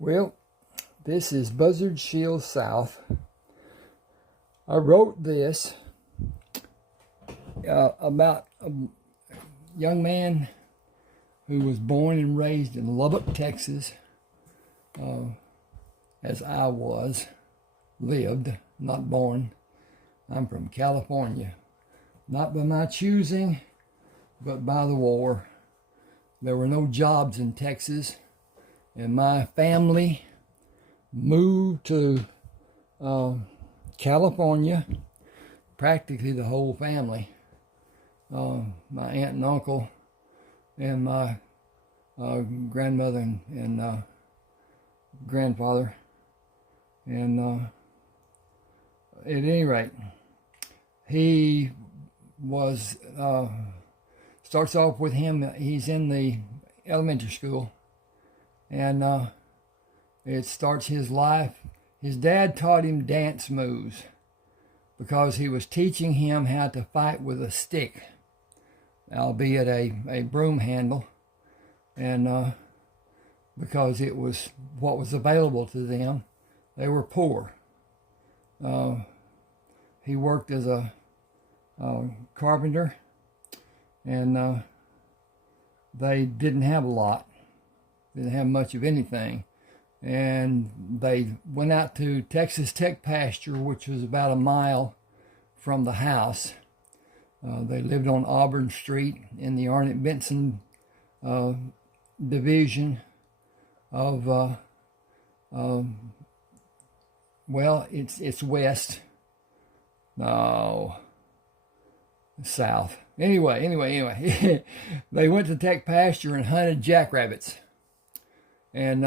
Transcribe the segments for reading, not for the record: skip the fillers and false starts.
Well, this is Buzzard Shields South. I wrote this about a young man who was born and raised in Lubbock, Texas, as I lived, not born. I'm from California, not by my choosing, but by the war. There were no jobs in Texas, and my family moved to California, practically the whole family. My aunt and uncle and my grandmother and grandfather. And at any rate, he was, starts off with him, he's in the elementary school, and it starts his life. His dad taught him dance moves because he was teaching him how to fight with a stick, albeit a broom handle, and because it was what was available to them. They were poor. He worked as a carpenter, and they didn't have a lot. Didn't have much of anything. And they went out to Texas Tech pasture, which was about a mile from the house. They lived on Auburn Street in the Arnett Benson division of, well, it's west. No, south. Anyway, they went to Tech pasture and hunted jackrabbits. And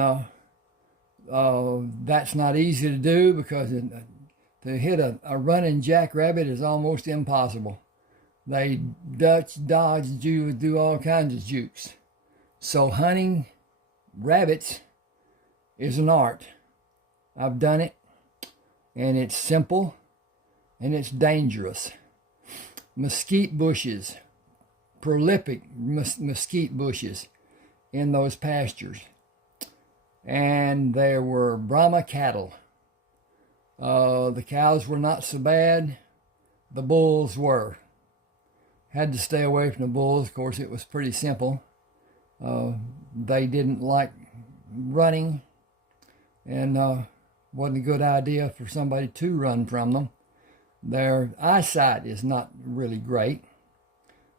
that's not easy to do because to hit a running jackrabbit is almost impossible. They dodge, do all kinds of jukes. So hunting rabbits is an art. I've done it, and it's simple, and it's dangerous. Mesquite bushes, prolific mesquite bushes in those pastures. And there were Brahma cattle. The cows were not so bad. The bulls were. Had to stay away from the bulls. Of course, it was pretty simple. They didn't like running, and wasn't a good idea for somebody to run from them. Their eyesight is not really great.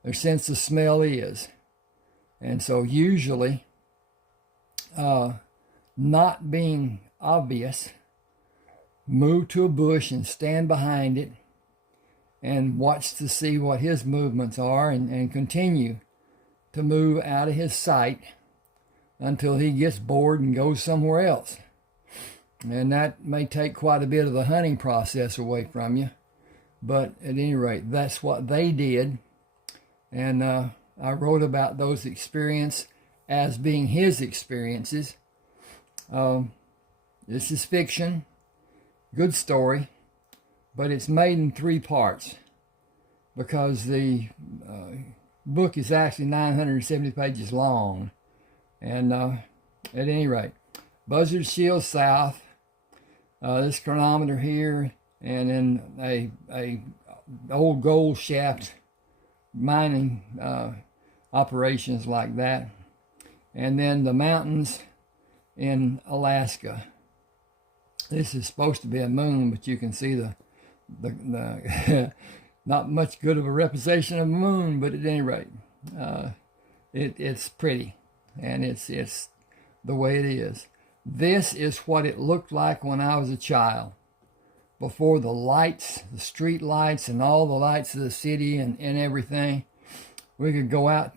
Their sense of smell is. And so usually, not being obvious, move to a bush and stand behind it and watch to see what his movements are, and continue to move out of his sight until he gets bored and goes somewhere else. And that may take quite a bit of the hunting process away from you. But at any rate, that's what they did. And I wrote about those experiences as being his experiences. This is fiction, good story, but it's made in 3 parts because the book is actually 970 pages long. And at any rate, Buzzard Shields South, this chronometer here, and then a old gold shaft mining operations like that, and then the mountains in Alaska. This is supposed to be a moon, but you can see the not much good of a representation of a moon, but at any rate, it's pretty, and it's the way it is. This is what it looked like when I was a child, before the lights, the street lights, and all the lights of the city and everything. We could go out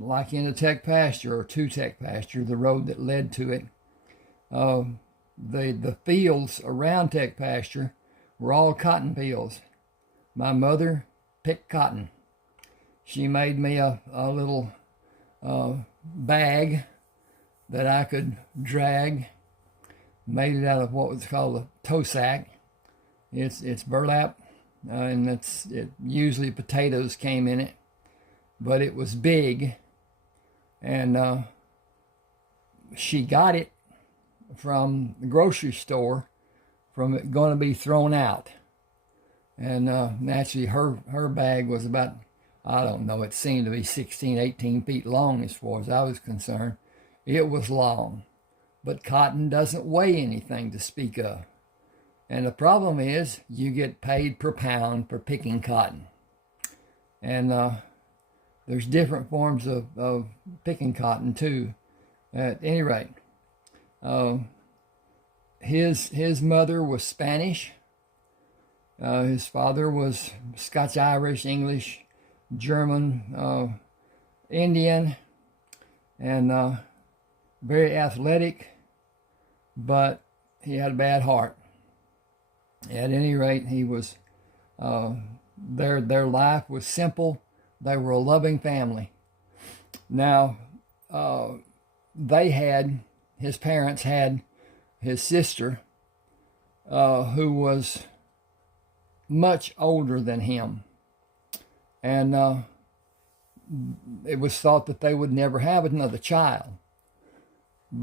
like in a tech pasture or to tech pasture, the road that led to it. The fields around tech pasture were all cotton fields. My mother picked cotton. She made me a little bag that I could drag. Made it out of what was called a tow sack. It's burlap, and usually potatoes came in it, but it was big, and she got it from the grocery store from it going to be thrown out. And naturally, her bag was about, I don't know, it seemed to be 16, 18 feet long as far as I was concerned. It was long, but cotton doesn't weigh anything to speak of. And the problem is you get paid per pound for picking cotton. And there's different forms of picking cotton too. At any rate, his mother was Spanish. His father was Scotch-Irish, English, German, Indian, and very athletic, but he had a bad heart. At any rate, he was their life was simple. They were a loving family. Now, his parents had his sister, who was much older than him. And it was thought that they would never have another child.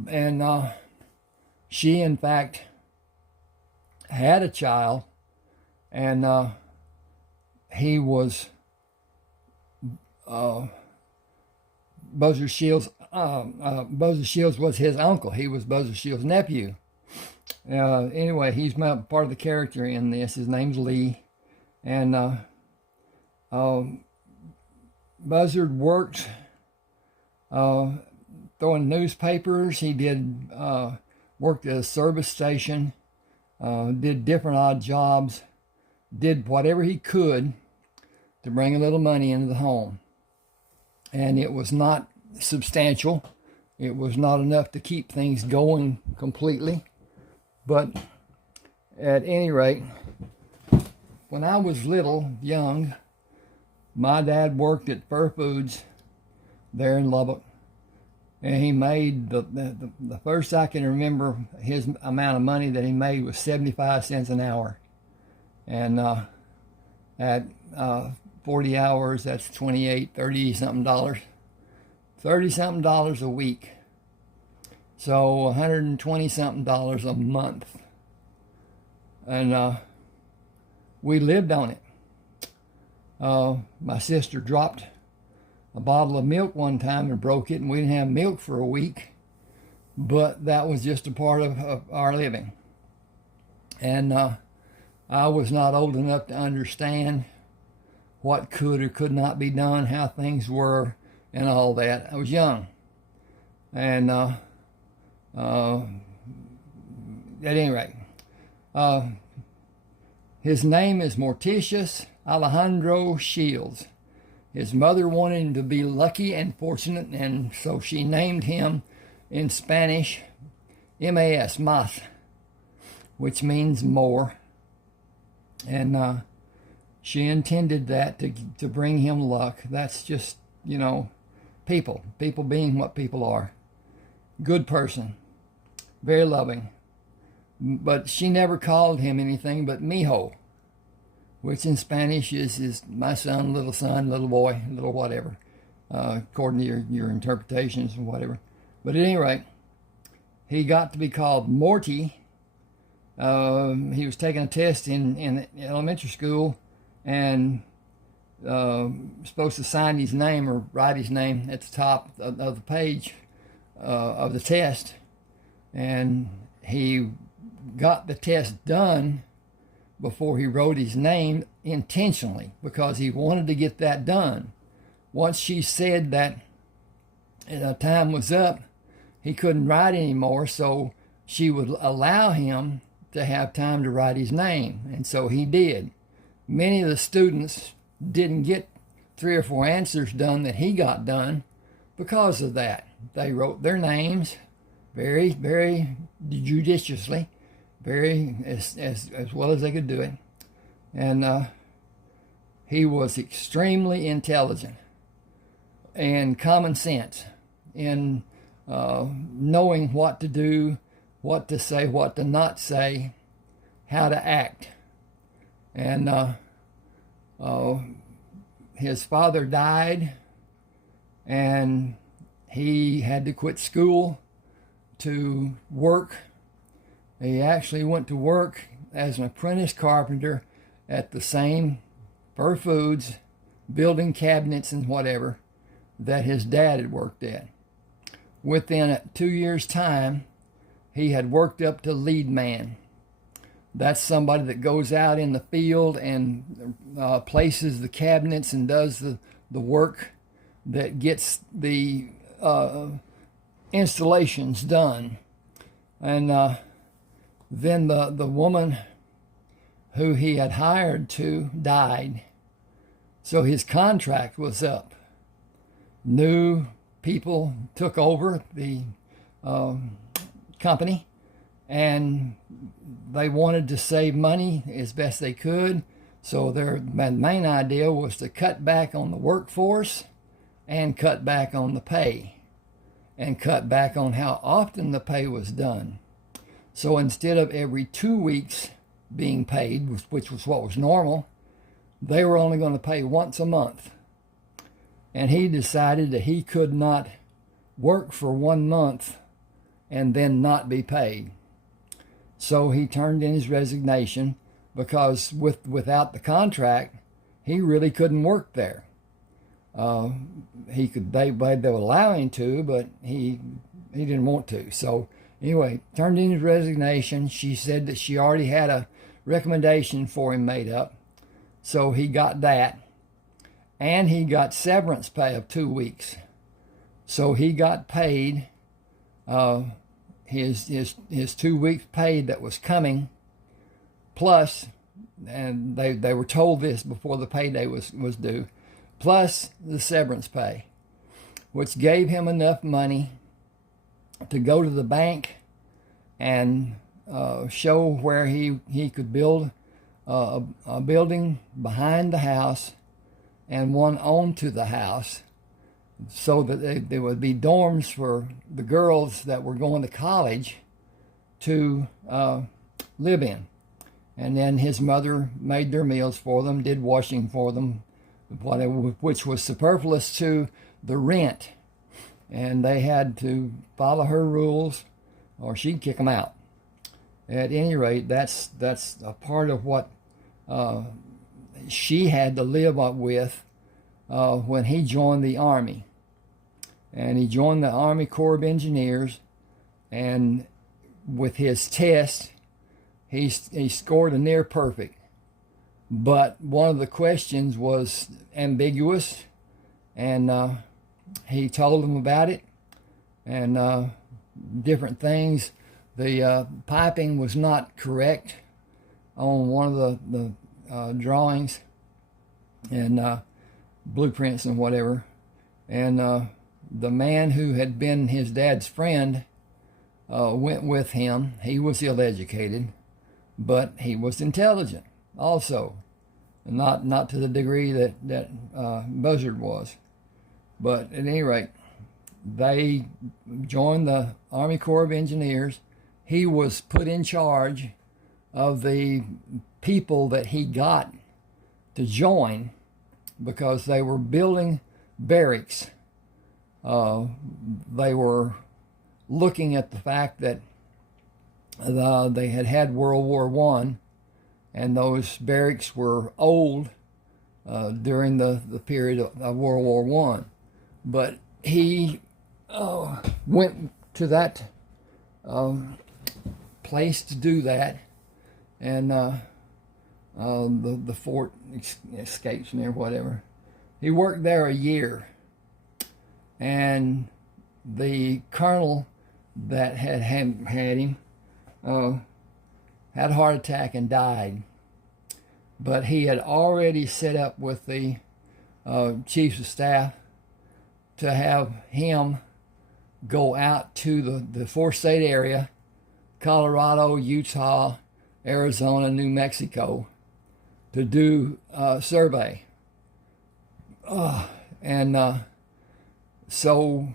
And she, in fact, had a child, and he was Buzzard Shields. Buzzard Shields was his uncle. He was Buzzard Shields' nephew. Anyway, he's part of the character in this. His name's Lee, and Buzzard worked throwing newspapers. He did worked at a service station, did different odd jobs, did whatever he could to bring a little money into the home. And it was not substantial. It was not enough to keep things going completely. But at any rate, when I was young, my dad worked at Fur Foods there in Lubbock. And he made, the first I can remember, his amount of money that he made was 75 cents an hour. And at 40 hours, that's 28, 30-something dollars. 30-something dollars a week. So $120-something a month. And we lived on it. My sister dropped a bottle of milk one time and broke it, and we didn't have milk for a week. But that was just a part of our living. And I was not old enough to understand what could or could not be done, how things were, and all that. I was young. And at any rate, his name is Morticius Alajandro Shields. His mother wanted him to be lucky and fortunate, and so she named him in Spanish M-A-S, Mas, which means more. And she intended that to bring him luck. That's just, people being what people are. Good person, very loving. But she never called him anything but mijo, which in Spanish is my son, little boy, little whatever, according to your interpretations and whatever. But at any rate, he got to be called Morty. He was taking a test in elementary school and supposed to sign his name or write his name at the top of the page of the test. And he got the test done before he wrote his name intentionally, because he wanted to get that done. Once she said that time was up, he couldn't write anymore, so she would allow him to have time to write his name, and so he did. Many of the students didn't get 3 or 4 answers done that he got done because of that. They wrote their names very, very judiciously, very as well as they could do it. And he was extremely intelligent and common sense in knowing what to do, what to say, what to not say, how to act. And his father died, and he had to quit school to work He actually went to work as an apprentice carpenter at the same Fur Foods, building cabinets and whatever, that his dad had worked at. Within 2 years' time, he had worked up to lead man. That's somebody that goes out in the field and places the cabinets and does the work that gets the installations done. And then the woman who he had hired to died. So his contract was up. New people took over the company, and they wanted to save money as best they could. So their main idea was to cut back on the workforce and cut back on the pay and cut back on how often the pay was done. So instead of every 2 weeks being paid, which was what was normal, they were only going to pay once a month. And he decided that he could not work for 1 month and then not be paid. So he turned in his resignation, because without the contract, he really couldn't work there. They would allow him to, but he didn't want to. So anyway, turned in his resignation. She said that she already had a recommendation for him made up. So he got that. And he got severance pay of 2 weeks. So he got paid his 2 weeks pay that was coming, plus, and they were told this before the payday was due, plus the severance pay, which gave him enough money to go to the bank and show where he could build a building behind the house and one onto the house, so that there would be dorms for the girls that were going to college to live in. And then his mother made their meals for them, did washing for them, whatever, which was superfluous to the rent. And they had to follow her rules or she'd kick them out. At any rate, that's a part of what she had to live up with when he joined the Army. And he joined the Army Corps of Engineers, and with his test, he scored a near perfect. But one of the questions was ambiguous, and he told them about it, and different things. The piping was not correct on one of the drawings and blueprints and whatever. And the man who had been his dad's friend went with him. He was ill-educated, but he was intelligent also, not to the degree that Buzzard was. But at any rate, they joined the Army Corps of Engineers. He was put in charge of the people that he got to join, because they were building barracks. They were looking at the fact that they had World War I, and those barracks were old during the period of World War I. But he went to that place to do that, and the fort escapes me or whatever. He worked there a year, and the colonel that had him had a heart attack and died. But he had already set up with the chiefs of staff to have him go out to the four-state area, Colorado, Utah, Arizona, New Mexico, to do a survey. So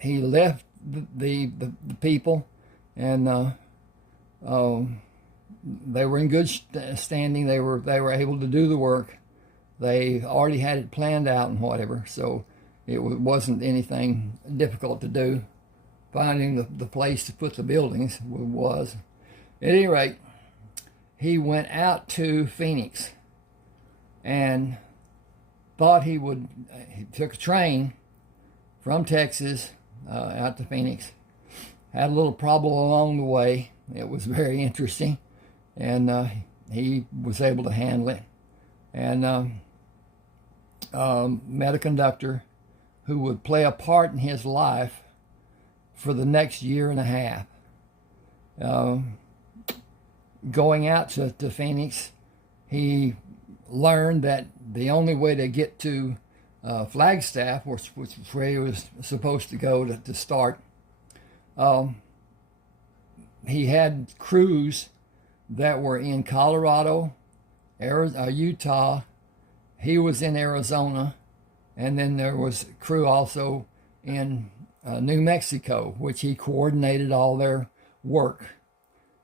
he left the people, and they were in good standing. They were able to do the work. They already had it planned out and whatever, so it wasn't anything difficult to do. Finding the place to put the buildings was. At any rate, he went out to Phoenix and thought he took a train from Texas out to Phoenix. Had a little problem along the way. It was very interesting, and he was able to handle it. And met a conductor who would play a part in his life for the next year and a half. Going out to Phoenix, he learned that the only way to get to Flagstaff, which was where he was supposed to go to start, he had crews that were in Colorado, Utah. He was in Arizona, and then there was crew also in New Mexico, which he coordinated all their work.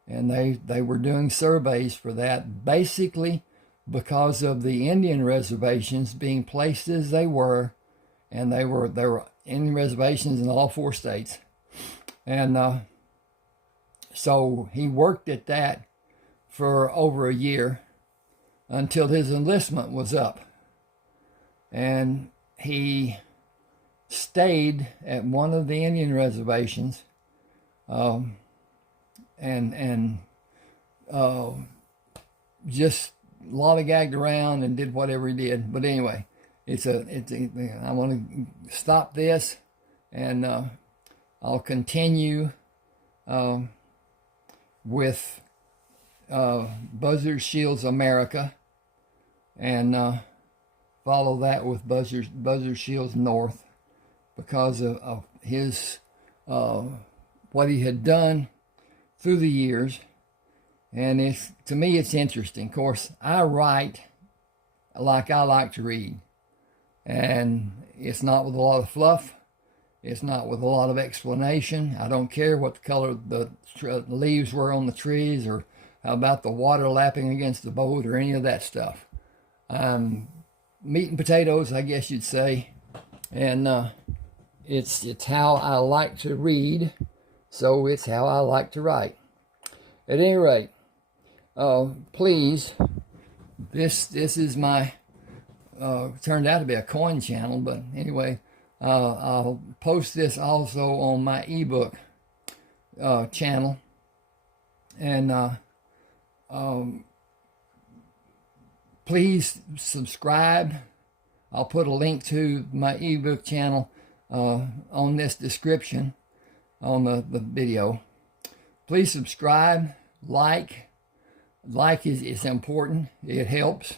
And they were doing surveys for that, basically because of the Indian reservations being placed as they were, and there were Indian reservations in all 4 states. And so he worked at that for over a year until his enlistment was up. And he stayed at one of the Indian reservations, and just lollygagged around and did whatever he did. But anyway, I want to stop this, and I'll continue with Buzzard Shields America, and follow that with Buzzard Shields North, because of his what he had done through the years. And to me it's interesting. Of course, I write like I like to read, and it's not with a lot of fluff. It's not with a lot of explanation. I don't care what the color the leaves were on the trees, or how about the water lapping against the boat, or any of that stuff. Meat and potatoes, I guess you'd say. And it's how I like to read, so it's how I like to write. At any rate, please, this is my turned out to be a coin channel, but anyway, I'll post this also on my ebook channel, and please subscribe. I'll put a link to my ebook channel on this description on the video. Please subscribe, like is important. It helps.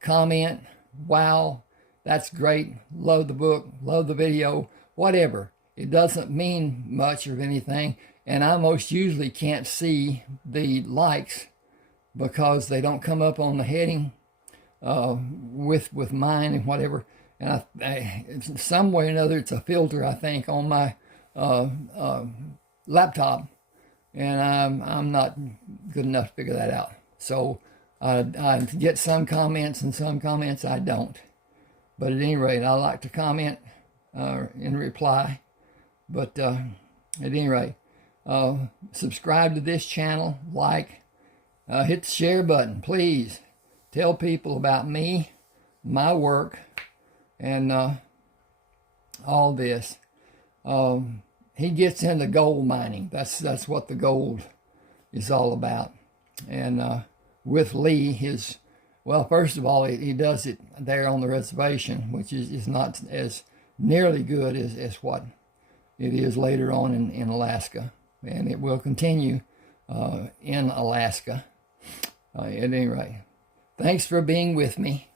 Comment, wow, that's great, love the book, love the video, whatever. It doesn't mean much of anything, and I most usually can't see the likes because they don't come up on the heading with mine and whatever. And some way or another, it's a filter, I think, on my laptop, and I'm not good enough to figure that out. So I get some comments, and some comments I don't. But at any rate, I like to comment and reply. But at any rate, subscribe to this channel, hit the share button, please. Tell people about me, my work, and all this. He gets into gold mining. That's what the gold is all about. And with Lee, first of all, he does it there on the reservation, which is not as nearly good as what it is later on in Alaska. And it will continue in Alaska. At any rate, thanks for being with me.